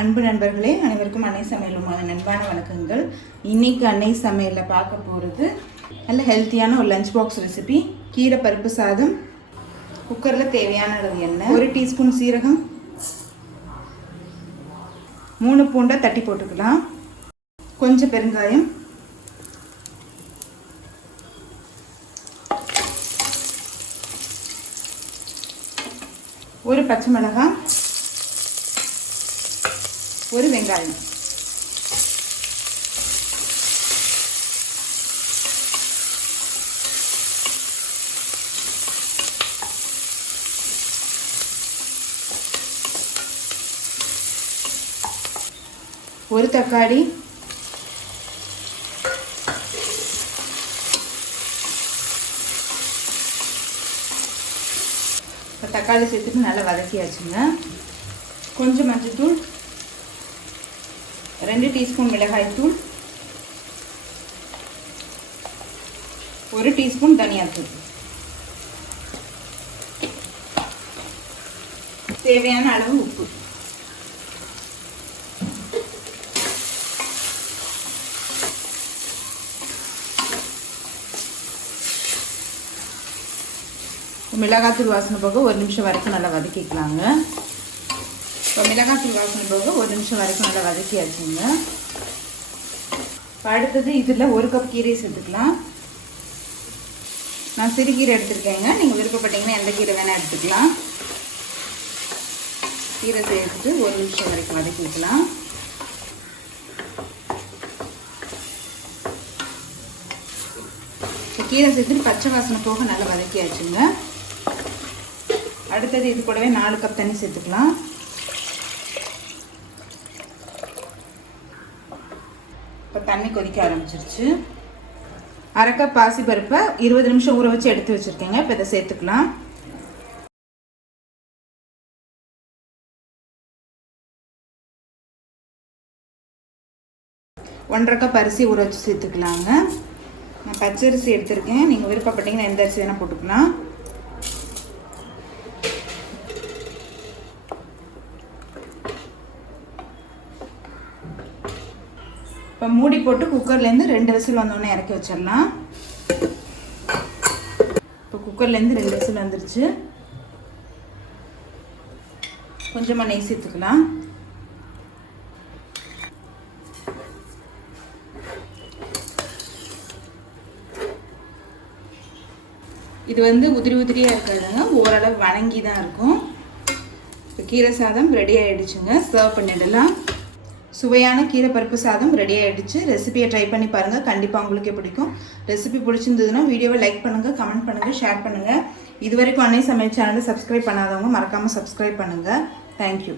அன்பு நண்பர்களே, அனைவருக்கும் அன்னை சமையல் உமாவின் அன்பான வணக்கங்கள். இன்னைக்கு அன்னை சமையலில் பார்க்க போகிறது நல்ல ஹெல்த்தியான ஒரு லஞ்ச் பாக்ஸ் ரெசிபி, கீரை பருப்பு சாதம். குக்கரில் தேவையான அளவு எண்ணெய், 1 டீஸ்பூன் சீரகம், 3 பூண்டை தட்டி போட்டுக்கலாம், கொஞ்சம் பெருங்காயம், ஒரு பச்சை மிளகாய், ஒரு வெங்காயம். ஒரு தக்காளி, தக்காளி சேர்த்துட்டு நல்லா வதக்கியாச்சுங்க. கொஞ்சம் மஞ்சள்தூள், 2 டீஸ்பூன் மிளகாய்த்தூள், 1 டீஸ்பூன் தனியாத்தூள், தேவையான அளவு உப்பு. மிளகாத்தூள் வாசனை போக 1 நிமிஷம் வரைக்கும் நல்லா வதக்கிக்கலாங்க. இப்போ மிளகாத்தூள் வாசனை போக 1 நிமிஷம் வரைக்கும் நல்லா வதக்கியாச்சுங்க. அடுத்தது இதில் 1 கப் கீரை சேர்த்துக்கலாம். நான் சிறுகீரை எடுத்துருக்கேங்க, நீங்கள் விருப்பப்பட்டீங்கன்னா எந்த கீரை வேணால் எடுத்துக்கலாம். கீரை சேர்த்துட்டு 1 நிமிஷம் வரைக்கும் வதக்கிக்கலாம். கீரை சேர்த்துட்டு பச்சை வாசனை போக நல்லா வதக்கியாச்சுங்க. அடுத்தது இது கூடவே 4 கப் தண்ணி சேர்த்துக்கலாம். இப்போ தண்ணி கொதிக்க ஆரம்பிச்சிருச்சு. 1/2 கப் பாசி பருப்பை 20 நிமிஷம் ஊற வச்சு எடுத்து வச்சுருக்கேங்க. இப்போ இதை சேர்த்துக்கலாம். ஒன்றரை கப் அரிசி ஊற வச்சு சேர்த்துக்கலாங்க. நான் பச்சரிசி எடுத்திருக்கேன், நீங்கள் விருப்பப்பட்டீங்கன்னா எந்த அரிசி வேணால் போட்டுக்கலாம். இப்போ மூடி போட்டு குக்கர்லேருந்து 2 விசில் வந்தோடனே இறக்கி வச்சிடலாம். இப்போ குக்கர்லேருந்து 2 விசில் வந்துருச்சு. கொஞ்சமாக நெய் சேர்த்துக்கலாம். இது உதிரி உதிரியாக இருக்காதுங்க, ஓரளவு வணங்கி தான் இருக்கும். இப்போ கீரை சாதம் ரெடி ஆகிடுச்சுங்க, சர்வ் பண்ணிடலாம். சுவையான கீரை பருப்பு சாதம் ரெடி ஆகிடுச்சு. ரெசிபியை ட்ரை பண்ணி பாருங்கள், கண்டிப்பாக உங்களுக்கே பிடிக்கும். ரெசிபி பிடிச்சிருந்ததுன்னா வீடியோவை லைக் பண்ணுங்கள், கமெண்ட் பண்ணுங்கள், ஷேர் பண்ணுங்கள். இது வரைக்கும் அன்னை சமையல் சேனலை சப்ஸ்கிரைப் பண்ணாதவங்க மறக்காமல் சப்ஸ்கிரைப் பண்ணுங்கள். தேங்க்யூ.